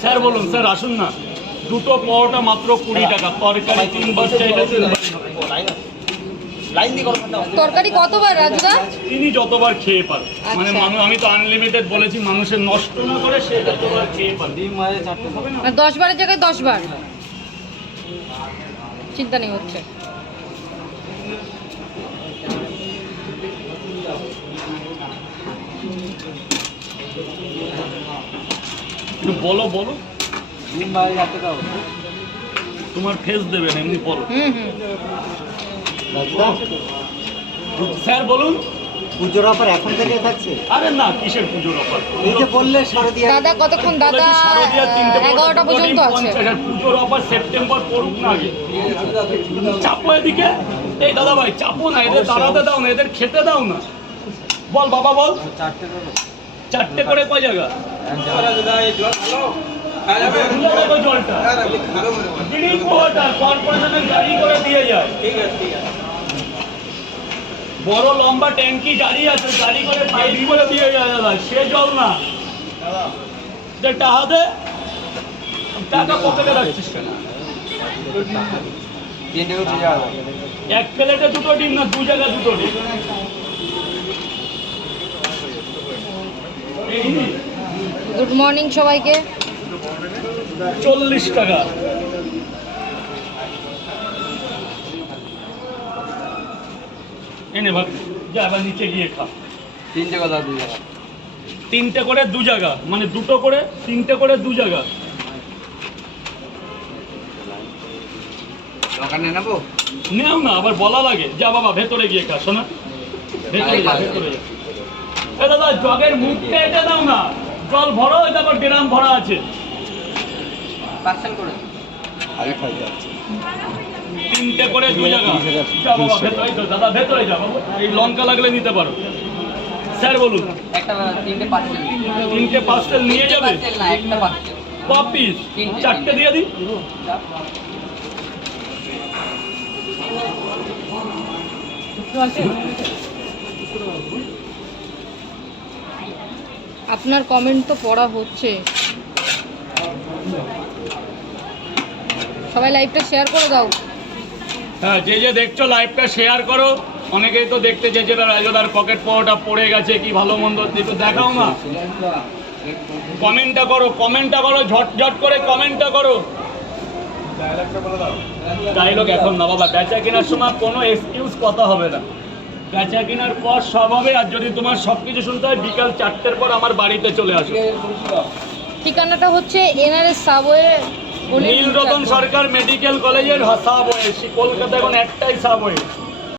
Sir বলুন sir আসুন না। দুটো পরোটা মাত্র কুড়ি টাকা। তরকারি তিনবার চাইলে তরকারি কতবার রাজুদা? তিনি যতবার খেয়ে পার। মানে আচ্ছা। মানুষ আমি তো আনলিমিটেড বলেছি মানুষের নষ্ট না করে সে যতবার খেয়ে পার। ডিম মাঝে চারটে হবে না আর দশ বারের জায়গায় দশ বার। চিন্তা নেই হচ্ছে। একটু বলো বলো। তোমার ফেস দেবেন এমনি বলো। হুম হুম। স্যার বলুন। পুজোর অফার এখন থেকে থাকছে? আরে না কিসের পুজোর অফার এই যে বললে শারদীয়া দাদা কতক্ষণ? দাদা এগারোটা পর্যন্ত আছে। পুজোর অফার সেপ্টেম্বর পড়ুক না আগে। চাপো এদিকে। এই দাদা ভাই চাপো না এদের দাঁড়াতে দাও না এদের খেতে দাও না। বল বাবা বল। চারটে দাও চারটে করে কয় জায়গা? বড় লম্বা ট্যাঙ্কি গাড়ি আছে গাড়ি করে পাইপ করে দিয়ে যায় দাদা সে জল না যে টাহা টাকা পকেটে রাখছিস কেন এক প্লেটে দুটো ডিম না দু জায়গা দুটো ডিম গুড মর্নিং সবাইকে। চল্লিশ টাকা। এনে ভাগ যা এবার নিচে গিয়ে খা। তিনটে কথা দিয়ে যাও তিনটে করে দু জায়গা মানে দুটো করে তিনটে করে দু জায়গা। দোকানে নেব? নেও না আবার বলা লাগে। যা বাবা ভেতরে গিয়ে খা শোনা। ভেতরে যা ভেতরে। যা এ দাদা জগের মুখটা এটা দাও না। জল ভরো এটা আবার ড্রাম ভরা আছে। তিনটে করে দু জায়গা। যা বাবা তো দাদা ভেতরে যা বাবা। এই লঙ্কা লাগলে নিতে পারো। স্যার বলুন। একটা তিনটে পার্সেল। তিনটে পার্সেল নিয়ে যাবে? না একটা পার্সেল। কপিস চারটে দিয়ে দিই। আপনার কমেন্ট তো পড়া হচ্ছে। সবাই লাইভটা শেয়ার করে দাও। হ্যাঁ যে যে দেখছ লাইভটা শেয়ার করো। অনেকেই তো দেখতে চেয়েছে রাজদার পকেট পাওয়াটা পড়ে গেছে, কি ভালো মন্দ একটু দেখাও না। কমেন্টটা করো কমেন্টটা করো ঝট ঝট করে। কমেন্টটা করো ডায়লগ এখন না, বাবা, বেচা কেনার সময় কোনো এক্সকিউজ কথা হবে না। বেচা কেনার পর সব হবে আর যদি তোমার সব কিছু শুনতে হয় বিকাল চারটের পর আমার বাড়িতে চলে আসো। ঠিকানাটা হচ্ছে NRS subway Nilratan Sarkar medical কলেজের সাবওয়ে কলকাতা এখন একটাই সাবওয়ে।